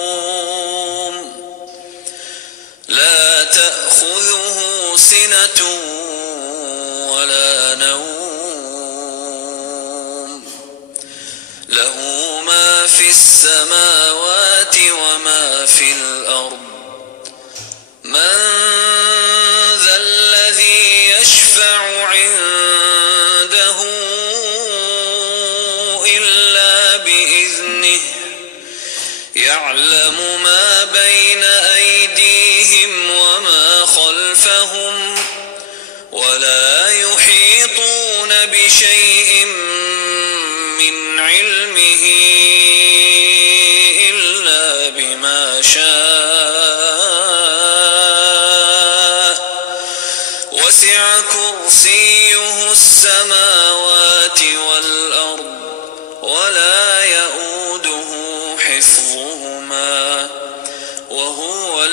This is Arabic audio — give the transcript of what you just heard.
القيوم لا تأخذه سنة ولا نوم له ما في السماوات وما في الأرض من ذا الذي يشفع عنده إلا بإذنه يعلم ما بين أيديهم وما خلفهم ولا يحيطون بشيء من علمه إلا بما شاء وسع كرسيه السماوات والأرض ولا يؤوده حفظهما وهو